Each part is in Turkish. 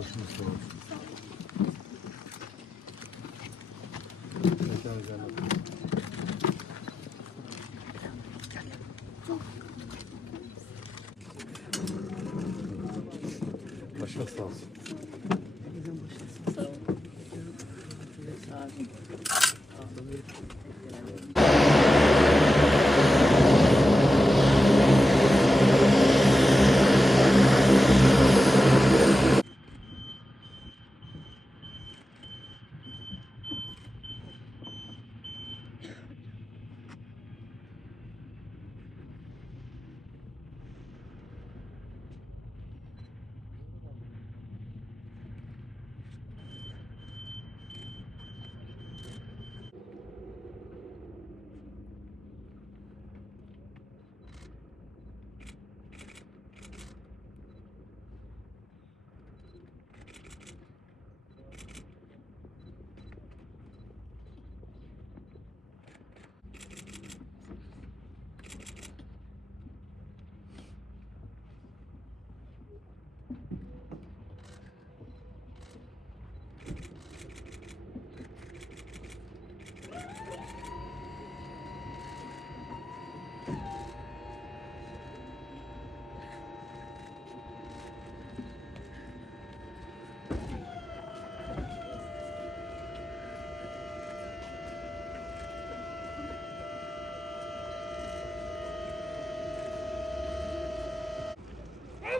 Başınız sağ olsun. Mekanı cennet. Başınız sağ olsun.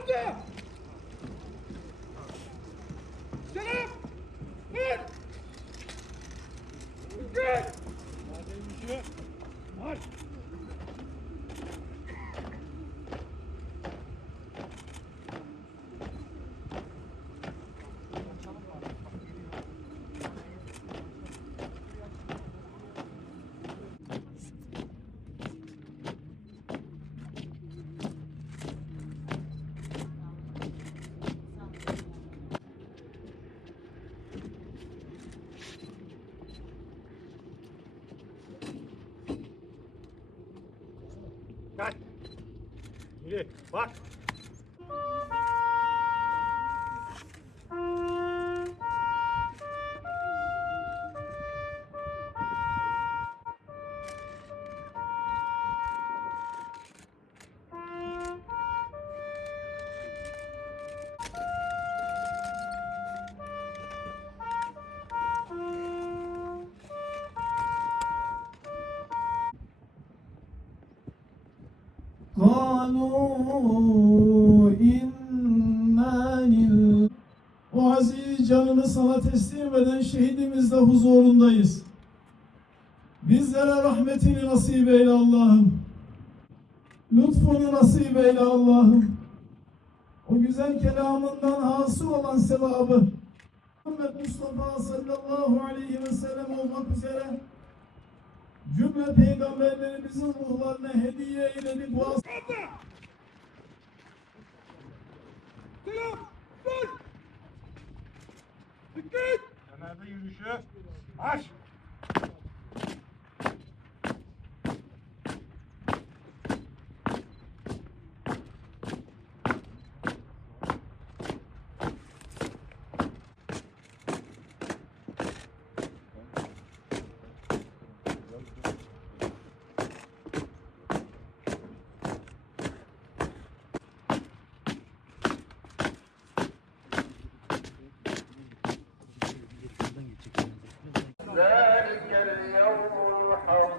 Hamza! Selam! Ver! Gel! Marş! Gel! Yürü, bak! قالوا إنا لله O aziz canını sana teslim eden şehidimizle huzurundayız. Bizlere rahmetini nasip eyle Allah'ım. Lütfunu nasip eyle Allah'ım. O güzel kelamından hasıl olan sevabı Muhammed Mustafa sallallahu aleyhi ve sellem olmak üzere cümle peygamberlerimizin ruhlarına hediye eyledik. Hamza! Selam! Ver! Dikkat! Kenarda yürüyüşü. Marş! ذلك اليوم الحق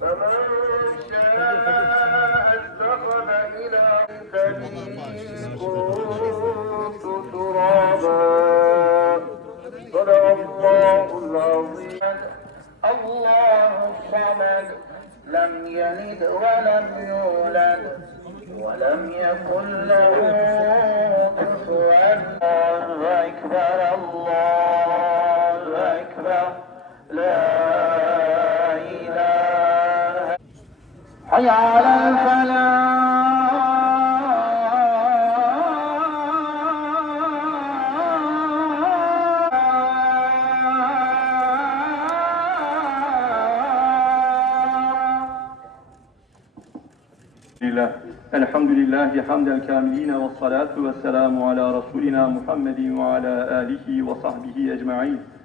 فمن شاء اتخذ إلى سبيل كنت ترابا. صدق الله العظيم. الله الصمد لم يلد ولم يولد ولم يكن له كفوا الله أكبر. الله لا إله. حي على الفلاح. الحمد لله حمد الكاملين والصلاة والسلام على رسولنا محمد وعلى آله وصحبه أجمعين.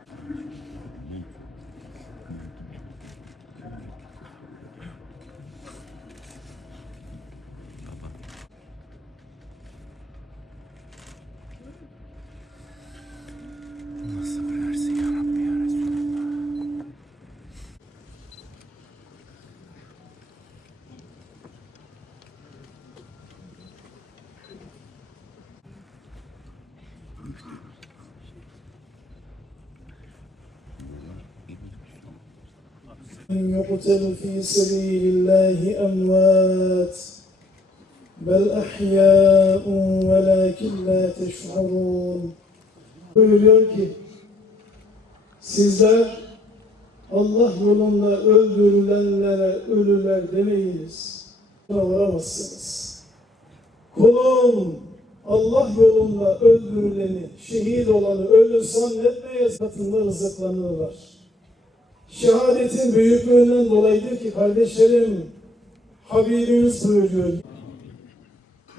يقتل في سبيل الله أموات بل أحياء ولكن لا تشعرون buyuruyor ki sizler Allah yolunda öldürülenlere ölüler demeyiniz. Buna varamazsınız. Kulum Allah yolunda öldürüleni, şehit olanı ölü zannetmeye katında rızıklanırlar. Şehadetin büyüklüğünden dolayıdır ki kardeşlerim Habibimiz buyuruyor.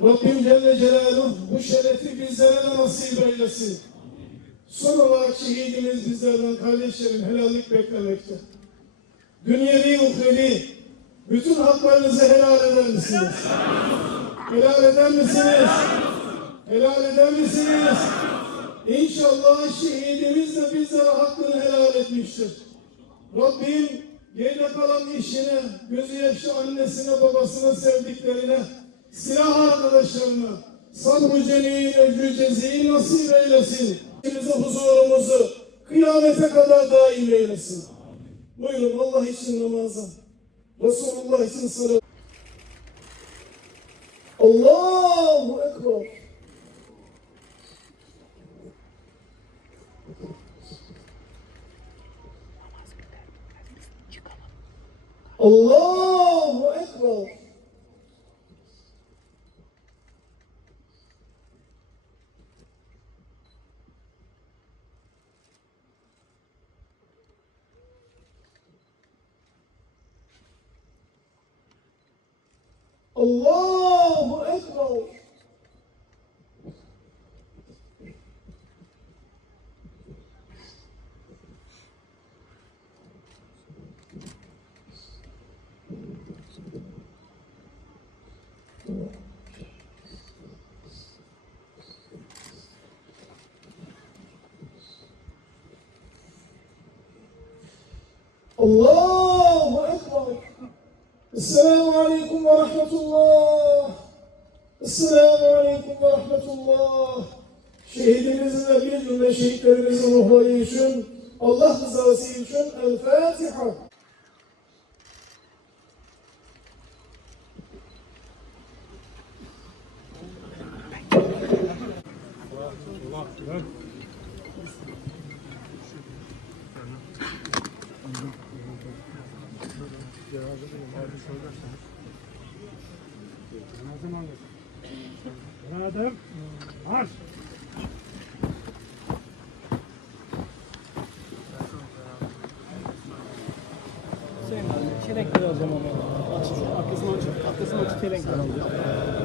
Rabbim Celle Celaluhu bu şerefi bizlere de nasip eylesin. Son olarak şehidimiz bizlerden kardeşlerim helallik beklemekte. Dünyevi uhrevi bütün haklarınızı helal eder misiniz? Helal eder misiniz? Helal eder misiniz? İnşallah şehidimiz de bizlere hakkını helal etmiştir. Rabbim geride kalan işine, gözü yaşlı annesine, babasına, sevdiklerine, silah arkadaşlarına, sabrı cemil, ecrü ceziyi nasip eylesin. Bize huzurumuzu kıyamete kadar daim eylesin. Buyurun Allah için namaza. Resulullah için salat. Allahu Ekber. Allahu Ekber. Allahu Ekber. Allahu Ekber. Esselamu Aleyküm ve Rahmetullah. Esselamu Aleyküm ve Rahmetullah. Şehidimizin ve bir cümle şehitlerimizin ruhları için, Allah rızası için El Fatiha. Adem. Marş. Hüseyin abi çelenk ver o zaman. Aç, arkasını aç, arkasını aç çelenk ver.